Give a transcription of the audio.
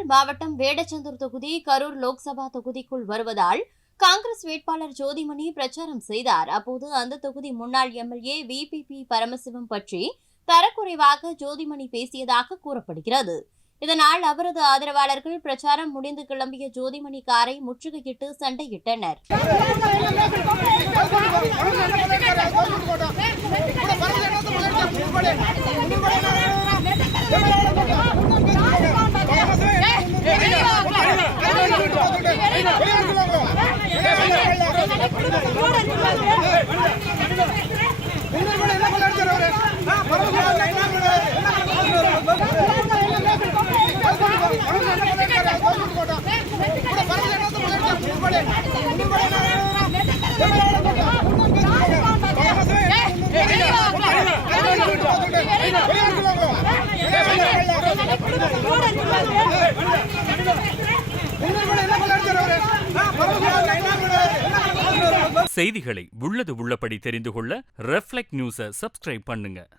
திண்டுக்கல் மாவட்டம் வேடச்சந்தூர் தொகுதி கரூர் லோக்சபா தொகுதிக்குள் வருவதால் காங்கிரஸ் வேட்பாளர் ஜோதிமணி பிரச்சாரம் செய்தார். அப்போது அந்த தொகுதி முன்னாள் எம்எல்ஏ VPP பரமசிவம் பற்றி தரக்குறைவாக ஜோதிமணி பேசியதாக கூறப்படுகிறது. இதனால் அவரது ஆதரவாளர்கள் பிரச்சாரம் முடிந்து கிளம்பிய ஜோதிமணி காரை முற்றுகையிட்டு சண்டையிட்டனர். செய்திகளை உள்ளது உள்ளபடி தெரிந்து கொள்ள ரெஃப்ளெக்ட் நியூஸை சப்ஸ்கிரைப் பண்ணுங்க.